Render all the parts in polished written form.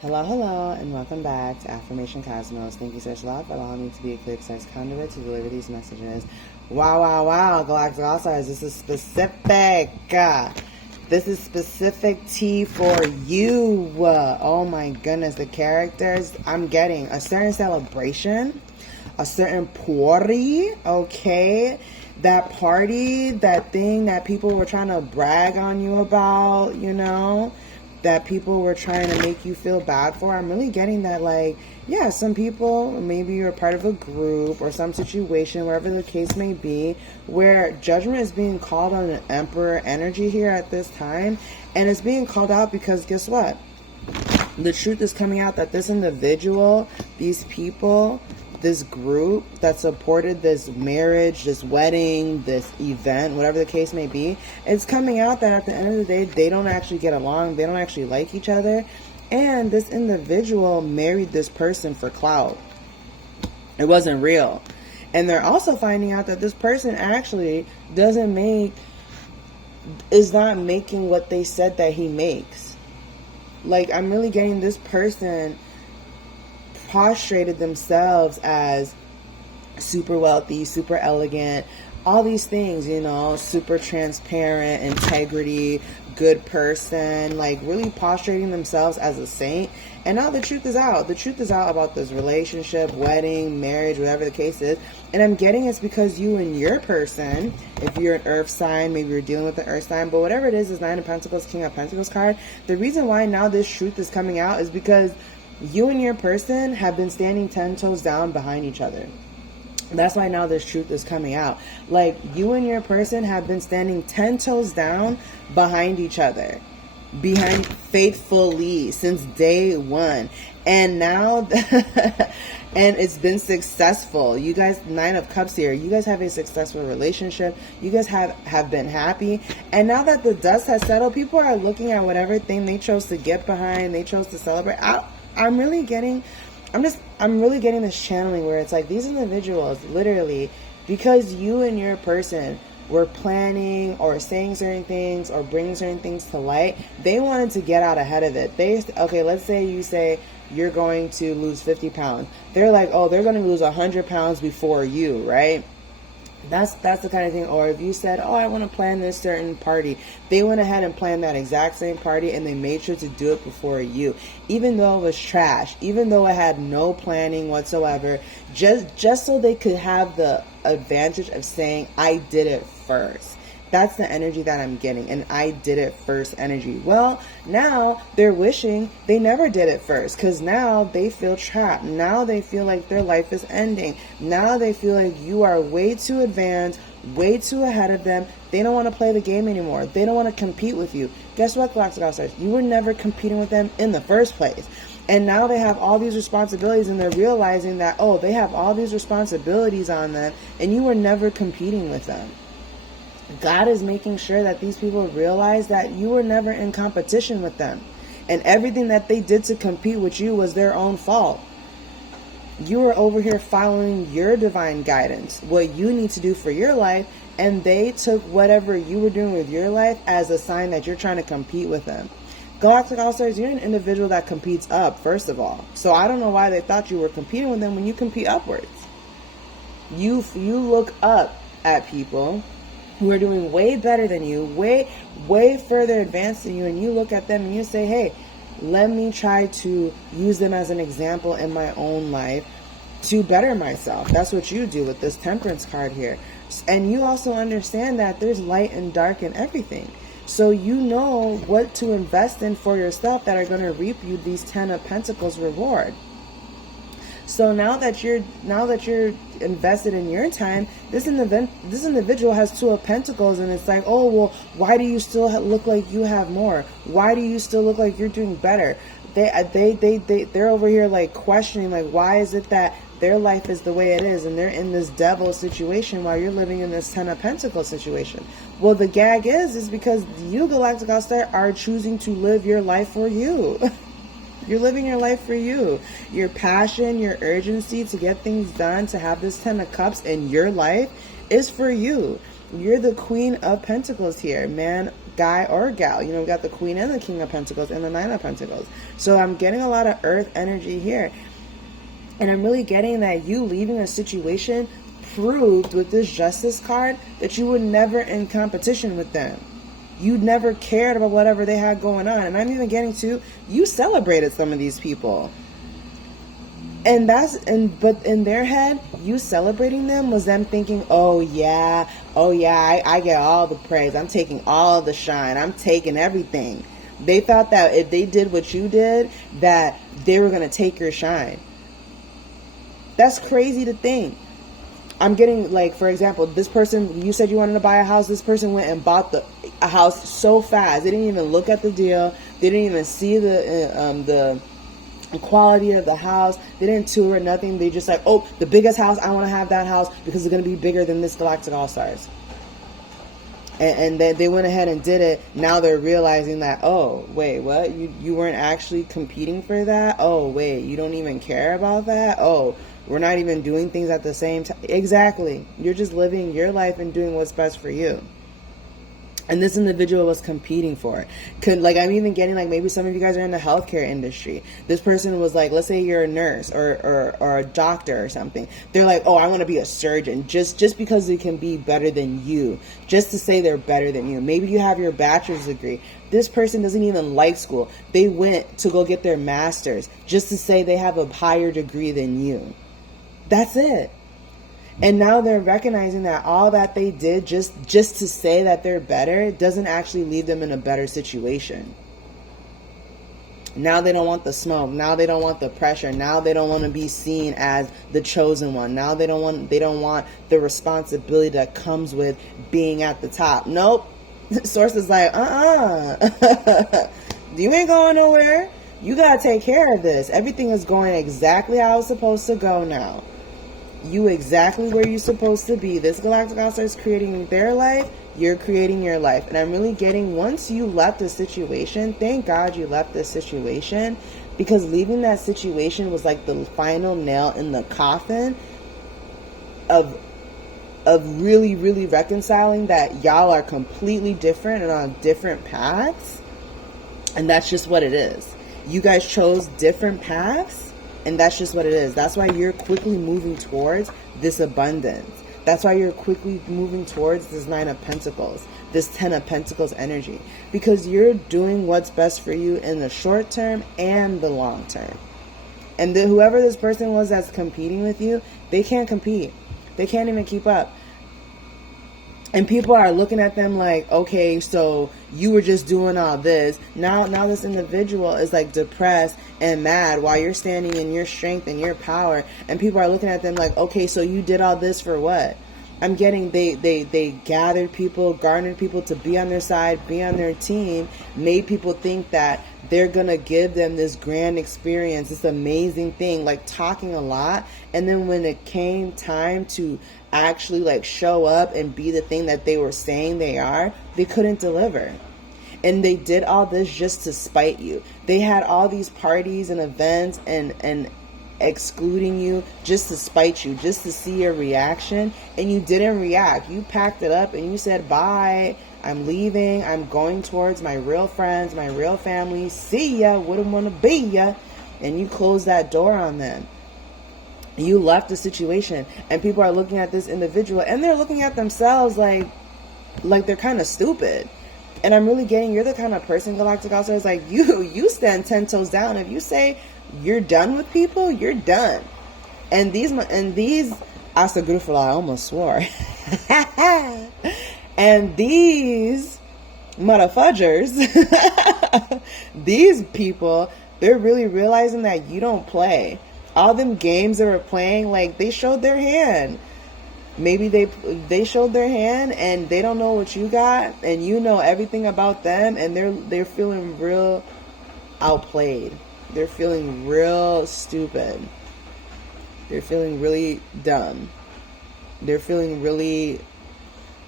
Hello, hello, and welcome back to Affirmation Cosmos. Thank you, Search Love, for allowing me to be a clear, concise conduit to deliver these messages. Wow, wow, wow, Galactic All-Stars, this is specific. This is specific tea for you. Oh my goodness, the characters I'm getting. A certain celebration, a certain party, okay? That party, that thing that people were trying to brag on you about, that people were trying to make you feel bad for. I'm really getting that, yeah, some people, maybe you're a part of a group or some situation, wherever the case may be, where judgment is being called on an emperor energy here at this time. And it's being called out because guess what? The truth is coming out that this individual, these people, this group that supported this marriage, this wedding, this event, whatever the case may be, it's coming out that at the end of the day, they don't actually get along. They don't actually like each other. And this individual married this person for clout. It wasn't real. And they're also finding out that this person actually is not making what they said that he makes. I'm really getting this person prostrated themselves as super wealthy, super elegant, all these things, super transparent, integrity, good person, really prostrating themselves as a saint. And now the truth is out. The truth is out about this relationship, wedding, marriage, whatever the case is. And I'm getting it's because you and your person, if you're an earth sign, maybe you're dealing with an earth sign, but whatever it is Nine of Pentacles, King of Pentacles card. The reason why now this truth is coming out is because you and your person have been standing 10 toes down behind each other. That's why now this truth is coming out. You and your person have been standing 10 toes down behind each other. Behind faithfully since day one. And now, and it's been successful. You guys, 9 of Cups here. You guys have a successful relationship. You guys have been happy. And now that the dust has settled, people are looking at whatever thing they chose to get behind, they chose to celebrate. I'm really getting this channeling where it's these individuals, literally, because you and your person were planning or saying certain things or bringing certain things to light, they wanted to get out ahead of it. Okay, let's say you say you're going to lose 50 pounds. They're they're going to lose 100 pounds before you, right? That's the kind of thing. Or if you said, I want to plan this certain party, they went ahead and planned that exact same party and they made sure to do it before you, even though it was trash, even though it had no planning whatsoever, just so they could have the advantage of saying, I did it first. That's the energy that I'm getting, and I did it first energy. Well, now they're wishing they never did it first, because now they feel trapped. Now they feel like their life is ending. Now they feel like you are way too advanced, way too ahead of them. They don't want to play the game anymore. They don't want to compete with you. Guess what, Galactic All-Stars? You were never competing with them in the first place. And now they have all these responsibilities, and they're realizing that, they have all these responsibilities on them, and you were never competing with them. God is making sure that these people realize that you were never in competition with them. And everything that they did to compete with you was their own fault. You were over here following your divine guidance, what you need to do for your life, and they took whatever you were doing with your life as a sign that you're trying to compete with them. Galactic All-Stars, you're an individual that competes up, first of all. So I don't know why they thought you were competing with them when you compete upwards. You look up at people who are doing way better than you, way further advanced than you, and you look at them and you say, hey, let me try to use them as an example in my own life to better myself. That's what you do with this Temperance card here. And you also understand that there's light and dark in everything. So you know what to invest in for yourself that are going to reap you these 10 of Pentacles reward. So now that you're invested in your time, this individual has 2 of Pentacles, and it's why do you still look like you have more? Why do you still look like you're doing better? They're over here questioning why is it that their life is the way it is, and they're in this devil situation while you're living in this 10 of Pentacles situation. Well, the gag is because you, Galactic All-Star, are choosing to live your life for you. You're living your life for you. Your passion, your urgency to get things done, to have this 10 of Cups in your life is for you. You're the Queen of Pentacles here, man. guy or gal. You know, we got the Queen and the King of Pentacles and the Nine of Pentacles. So I'm getting a lot of earth energy here. And I'm really getting that you leaving a situation proved with this Justice card that you were never in competition with them. You never cared about whatever they had going on. And I'm even getting to, you celebrated some of these people. But in their head, you celebrating them was them thinking, oh yeah, I get all the praise. I'm taking all the shine. I'm taking everything. They thought that if they did what you did, that they were going to take your shine. That's crazy to think. I'm getting, like, for example, this person, you said you wanted to buy a house. This person went and bought a house so fast. They didn't even look at the deal. They didn't even see the quality of the house. They didn't tour nothing. They just like, oh, the biggest house, I want to have that house because it's going to be bigger than this Galactic All-Stars. And then they went ahead and did it. Now they're realizing that, oh, wait, what? You weren't actually competing for that? Oh, wait, you don't even care about that? Oh, we're not even doing things at the same time. Exactly. You're just living your life and doing what's best for you. And this individual was competing for it. Like, I'm even getting, like, maybe some of you guys are in the healthcare industry. This person was like, let's say you're a nurse or a doctor or something. They're like, oh, I want to be a surgeon just because they can be better than you. Just to say they're better than you. Maybe you have your bachelor's degree. This person doesn't even like school. They went to go get their master's just to say they have a higher degree than you. That's it. And now they're recognizing that all that they did just to say that they're better doesn't actually leave them in a better situation. Now they don't want the smoke. Now they don't want the pressure. Now they don't want to be seen as the chosen one. Now they don't want the responsibility that comes with being at the top. Nope. Source is like, you ain't going nowhere. You got to take care of this. Everything is going exactly how it's supposed to go now. You exactly where you're supposed to be. This Galactic All-Star is creating their life. You're creating your life. And I'm really getting, once you left the situation, thank God you left the situation, because leaving that situation was like the final nail in the coffin of really, really reconciling that y'all are completely different and on different paths. And that's just what it is. You guys chose different paths. And that's just what it is. That's why you're quickly moving towards this abundance. That's why you're quickly moving towards this Nine of Pentacles, this Ten of Pentacles energy. Because you're doing what's best for you in the short term and the long term. And whoever this person was that's competing with you, they can't compete. They can't even keep up. And people are looking at them like, okay, so you were just doing all this. Now this individual is like depressed and mad while you're standing in your strength and your power. And people are looking at them like, okay, so you did all this for what? I'm getting they gathered people, garnered people to be on their side, be on their team, made people think that they're going to give them this grand experience, this amazing thing, like talking a lot. And then when it came time to actually like show up and be the thing that they were saying they are, they couldn't deliver. And they did all this just to spite you. They had all these parties and events and excluding you just to spite you, just to see your reaction. And you didn't react. You packed it up and you said, bye, I'm leaving. I'm going towards my real friends, my real family. See ya. Wouldn't want to be ya. And you closed that door on them. You left the situation. And people are looking at this individual and they're looking at themselves like they're kind of stupid. And I'm really getting, you're the kind of person, Galactic All-Star, is like, you stand 10 toes down. If you say you're done with people, you're done. And these Asagurufala, I almost swore. And these motherfudgers, these people, they're really realizing that you don't play. All them games they were playing, like, they showed their hand. Maybe they showed their hand and they don't know what you got, and you know everything about them, and they're feeling real outplayed. They're feeling real stupid. They're feeling really dumb. They're feeling really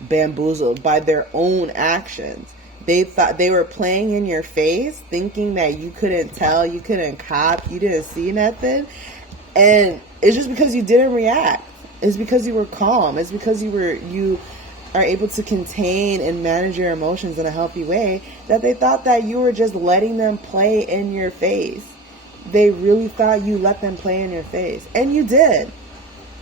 bamboozled by their own actions. They thought they were playing in your face, thinking that you couldn't tell, you couldn't cop, you didn't see nothing. And it's just because you didn't react. It's because you were calm. It's because you are able to contain and manage your emotions in a healthy way, that they thought that you were just letting them play in your face. They really thought you let them play in your face. And you did.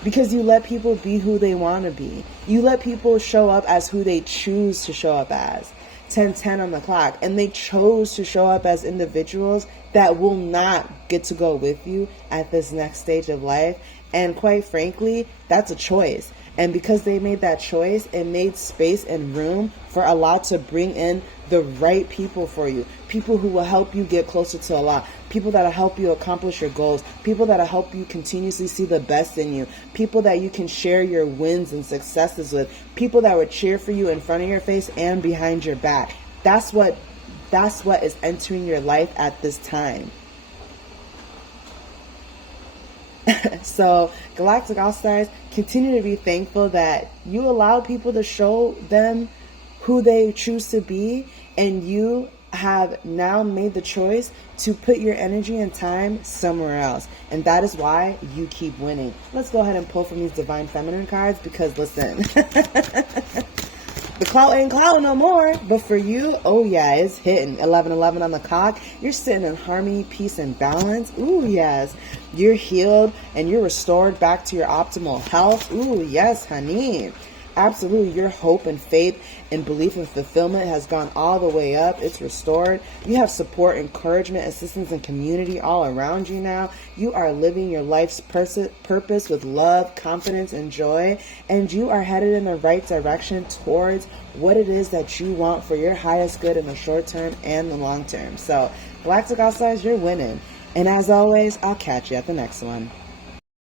Because you let people be who they want to be. You let people show up as who they choose to show up as. 10:10 on the clock. And they chose to show up as individuals that will not get to go with you at this next stage of life. And quite frankly, that's a choice. And because they made that choice, it made space and room for Allah to bring in the right people for you. People who will help you get closer to Allah. People that will help you accomplish your goals. People that will help you continuously see the best in you. People that you can share your wins and successes with. People that would cheer for you in front of your face and behind your back. That's what is entering your life at this time. So, Galactic All-Stars, continue to be thankful that you allow people to show them who they choose to be, and you have now made the choice to put your energy and time somewhere else. And that is why you keep winning. Let's go ahead and pull from these Divine Feminine cards, because listen, the clout ain't clout no more. But for you, oh yeah, it's hitting. 11:11 on the clock. You're sitting in harmony, peace, and balance. Ooh, yes. You're healed and you're restored back to your optimal health. Ooh, yes, honey. Absolutely. Your hope and faith and belief and fulfillment has gone all the way up. It's restored. You have support, encouragement, assistance, and community all around you now. You are living your life's purpose with love, confidence, and joy. And you are headed in the right direction towards what it is that you want for your highest good in the short term and the long term. So, Galactic All-Stars, you're winning. And as always, I'll catch you at the next one.